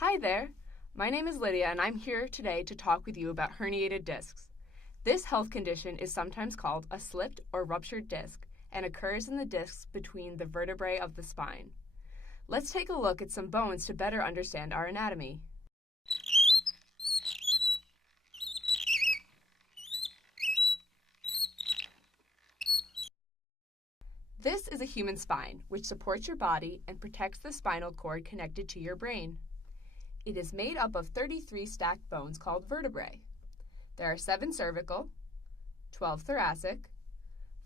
Hi there, my name is Lydia and I'm here today to talk with you about herniated discs. This health condition is sometimes called a slipped or ruptured disc and occurs in the discs between the vertebrae of the spine. Let's take a look at some bones to better understand our anatomy. This is a human spine, which supports your body and protects the spinal cord connected to your brain. It is made up of 33 stacked bones called vertebrae. There are 7 cervical, 12 thoracic,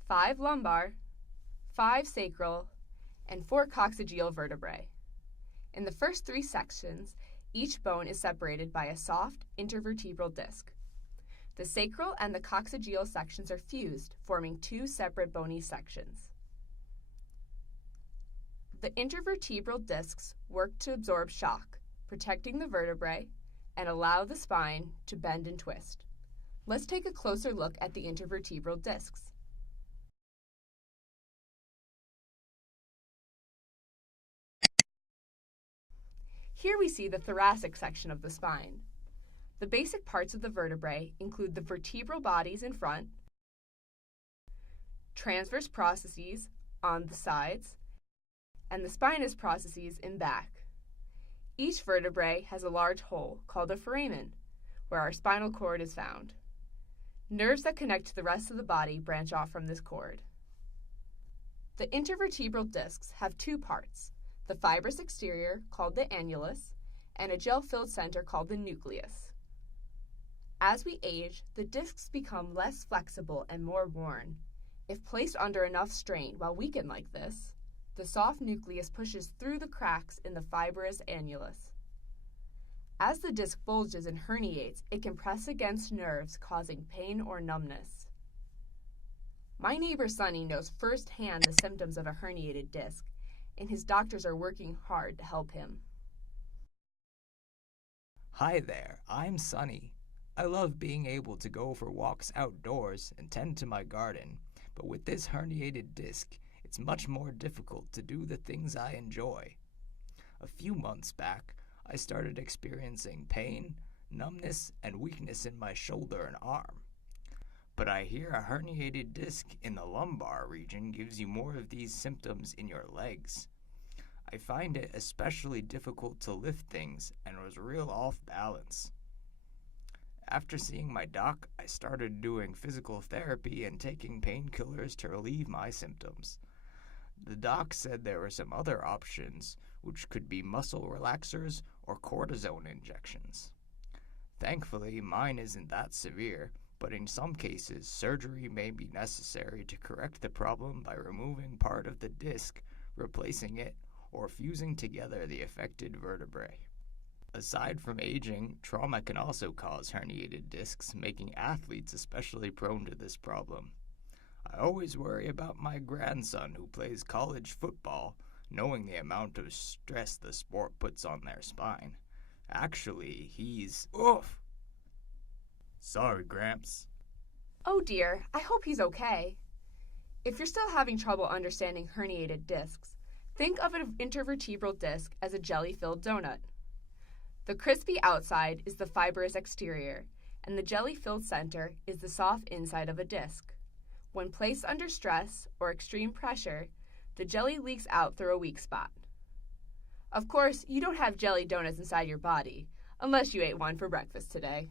5 lumbar, 5 sacral, and 4 coccygeal vertebrae. In the first 3 sections, each bone is separated by a soft intervertebral disc. The sacral and the coccygeal sections are fused, forming 2 separate bony sections. The intervertebral discs work to absorb shock, protecting the vertebrae, and allow the spine to bend and twist. Let's take a closer look at the intervertebral discs. Here we see the thoracic section of the spine. The basic parts of the vertebrae include the vertebral bodies in front, transverse processes on the sides, and the spinous processes in back. Each vertebrae has a large hole called a foramen, where our spinal cord is found. Nerves that connect to the rest of the body branch off from this cord. The intervertebral discs have 2 parts, the fibrous exterior called the annulus, and a gel-filled center called the nucleus. As we age, the discs become less flexible and more worn. If placed under enough strain while weakened like this, the soft nucleus pushes through the cracks in the fibrous annulus. As the disc bulges and herniates, it can press against nerves, causing pain or numbness. My neighbor Sonny knows firsthand the symptoms of a herniated disc, and his doctors are working hard to help him. Hi there, I'm Sonny. I love being able to go for walks outdoors and tend to my garden, but with this herniated disc, it's much more difficult to do the things I enjoy. A few months back, I started experiencing pain, numbness, and weakness in my shoulder and arm. But I hear a herniated disc in the lumbar region gives you more of these symptoms in your legs. I find it especially difficult to lift things and was real off balance. After seeing my doc, I started doing physical therapy and taking painkillers to relieve my symptoms. The doc said there were some other options, which could be muscle relaxers or cortisone injections. Thankfully, mine isn't that severe, but in some cases, surgery may be necessary to correct the problem by removing part of the disc, replacing it, or fusing together the affected vertebrae. Aside from aging, trauma can also cause herniated discs, making athletes especially prone to this problem. I always worry about my grandson who plays college football, knowing the amount of stress the sport puts on their spine. Actually, he's... Oof! Sorry, Gramps. Oh dear, I hope he's okay. If you're still having trouble understanding herniated discs, think of an intervertebral disc as a jelly-filled donut. The crispy outside is the fibrous exterior, and the jelly-filled center is the soft inside of a disc. When placed under stress or extreme pressure, the jelly leaks out through a weak spot. Of course, you don't have jelly donuts inside your body, unless you ate one for breakfast today.